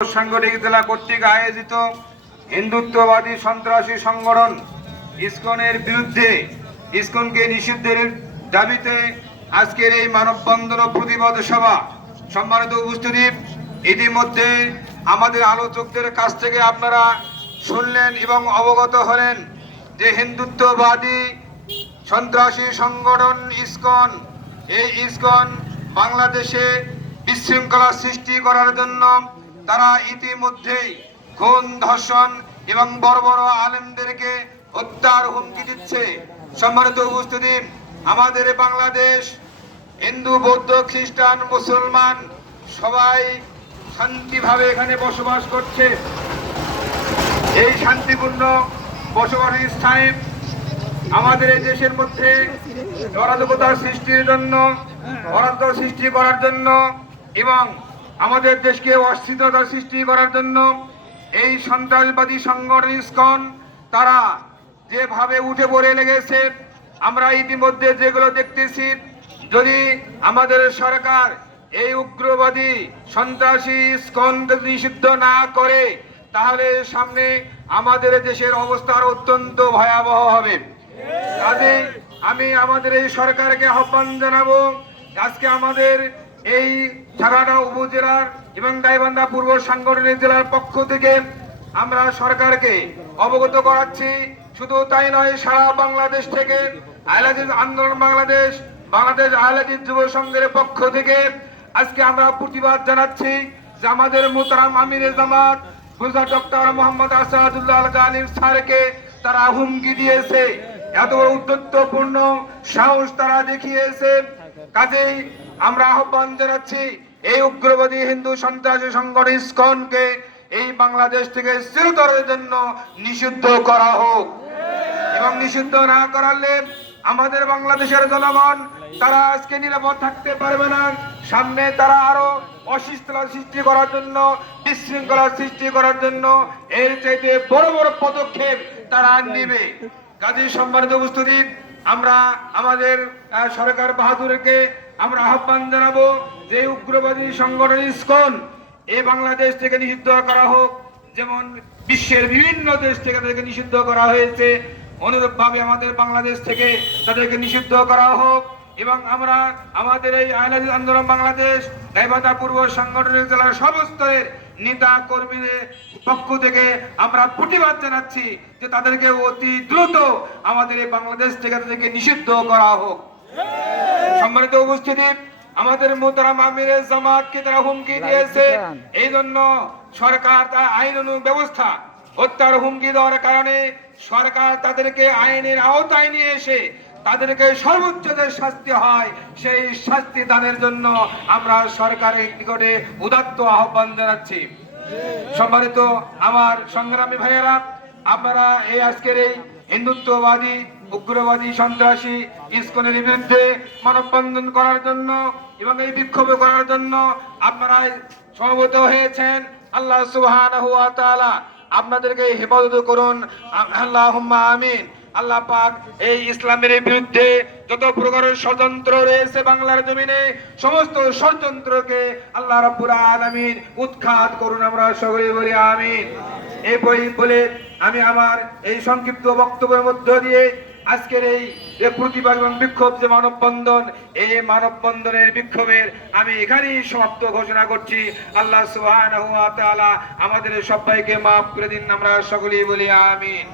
সাংগঠনিক জেলা কর্তৃক আয়োজিত হিন্দুত্ববাদী সন্ত্রাসী সংগঠন ইসকনের বিরুদ্ধে ইসকনকে নিষিদ্ধের দাবিতে আজকের এই মানববন্ধন ও প্রতিবাদ সভা। সম্মানিত উপস্থিতি, ইতিমধ্যে আমাদের আলোচকদের কাছ থেকে আপনারা শুনলেন এবং অবগত হলেন যে হিন্দুত্ববাদী সন্ত্রাসী সংগঠন ইসকন, এই ইসকন বাংলাদেশে বিশৃঙ্খলা সৃষ্টি করার জন্য তারা ইতিমধ্যেই খুন, ধর্ষণ এবং বড় বড় আলেমদেরকে হত্যার হুমকি দিচ্ছে। সম্মানিত উপস্থিতি, আমাদের বাংলাদেশ হিন্দু, বৌদ্ধ, খ্রিস্টান, মুসলমান সবাই শান্তিভাবে এখানে বসবাস করছে। এই শান্তিপূর্ণ বসবাসের স্থানে আমাদের এই দেশের মধ্যে অরাজকতা সৃষ্টির জন্য, অরাজকতা সৃষ্টি করার জন্য এবং আমাদের দেশকে অস্থিরতা সৃষ্টি করার জন্য এই সন্ত্রাসবাদী সংগঠন ইসকন তারা যেভাবে উঠে পড়ে লেগেছে, আমরা ইতিমধ্যে যেগুলো দেখতেছি, যদি আমাদের সরকার এই উগ্রবাদী সন্ত্রাসী ইসকনকে নিষিদ্ধ না করে তাহলে সামনে আমাদের দেশের অবস্থা অত্যন্ত ভয়াবহ হবে। কাজে আমি আমাদের এই সরকারকে আহ্বান জানাবো, আজকে আমাদের এই ছাগাড়া উপজেলার এবং গাইবান্ধা পূর্ব সাংগঠনিক জেলার পক্ষ থেকে আমরা সরকারকে অবগত করাচ্ছি। শুধু তাই নয়, সারা বাংলাদেশ থেকে আহলাদিস আন্দোলন বাংলাদেশ, বাংলাদেশ আহলাদিস যুব সংঘের পক্ষ থেকে আজকে আমরা প্রতিবাদ জানাচ্ছি যে আমাদের মোহতারাম আমিরে জামাত ডক্টর মোহাম্মদ আসাদুল্লাহ আল গালিব স্যারকে তারা হুমকি দিয়েছে, এত বড় উদ্যতপূর্ণ সাহস তারা দেখিয়েছে। কাজেই আমরা আহ্বান জানাচ্ছি এই উগ্রবাদী হিন্দু সন্ত্রাসী সংগঠন ইসকনকে এই বাংলাদেশ থেকে চিরতরের জন্য নিষিদ্ধ করা হোক, এবং নিষিদ্ধ না করালে আমাদের বাংলাদেশের জনগণ তারা আজকে নিরাপদ থাকতে পারবে না। সামনে তারা আরো অশিষ্টতা সৃষ্টি করার জন্য, বিশৃঙ্খলা সৃষ্টি করার জন্য এর চাইতে বড় বড় পদক্ষেপ তারা নেবে। কাজেই সম্মানিত উপস্থিতি, আমরা আমাদের সরকার বাহাদুরকে আমরা আহ্বান জানাবো যে উগ্রবাদী সংগঠন ইসকন এই বাংলাদেশ থেকে নিষিদ্ধ করা হোক, যেমন বিশ্বের বিভিন্ন দেশ থেকে তাদেরকে নিষিদ্ধ করা হয়েছে, অনুরূপভাবে আমাদের বাংলাদেশ থেকে তাদেরকে নিষিদ্ধ করা হোক। এবং আমরা আমাদের এই আহলাদিস আন্দোলন বাংলাদেশ গাইবান্ধা পূর্ব সাংগঠনিক জেলার সর্বস্তরের নেতা কর্মীদের পক্ষ থেকে আমরা প্রতিবাদ জানাচ্ছি যে তাদেরকে অতি দ্রুত আমাদের এই বাংলাদেশ থেকে তাদেরকে নিষিদ্ধ করা হোক। সম্মানিত উপস্থিতি, আমাদের মোহতারাম আমিরে জামাতকে তারা হুমকি দিয়েছে, এই জন্য সরকার তার আইন ব্যবস্থা হত্যার হুমকি দেওয়ার কারণে সরকার তাদেরকে আইনের আওতায় নিয়ে এসে তাদেরকে সর্বোচ্চ যে শাস্তি হয় সেই শাস্তি দানের জন্য আমরা সরকারের নিকটে উদাত্ত আহ্বান জানাচ্ছি। সম্মানিত আমার সংগ্রামী ভাইয়েরা, আপনারা এই আজকের এই হিন্দুত্ববাদী উগ্রবাদী সন্ত্রাসী ইসকনের বিরুদ্ধে মানববন্ধন করার জন্য এবং এই বিক্ষোভ করার জন্য আপনারা সমবেত হয়েছেন। আল্লাহ সুবহানাহু ওয়া তাআলা আপনাদেরকে হেফাজত করুন, আল্লাহুম্মা আমিন। আল্লাহ পাক এই ইসলামের বিরুদ্ধে যত প্রকারের ষড়যন্ত্র রয়েছে বাংলার জমিনে, সমস্ত ষড়যন্ত্রকে আল্লাহ রাব্বুল আলামিন উৎখাত করুন, আমরা সকলে বলি আমিন। এই বলে আমি আমার এই সংক্ষিপ্ত বক্তব্যের মধ্য দিয়ে আজকের এই প্রতিবাদ এবং বিক্ষোভ যে মানববন্ধন, এই মানববন্ধনের বিক্ষোভের আমি এখানেই সমাপ্ত ঘোষণা করছি। আল্লাহ সুবহানাহু ওয়া তাআলা আমাদের সবাইকে মাফ করে দিন, আমরা সকলেই বলি আমিন।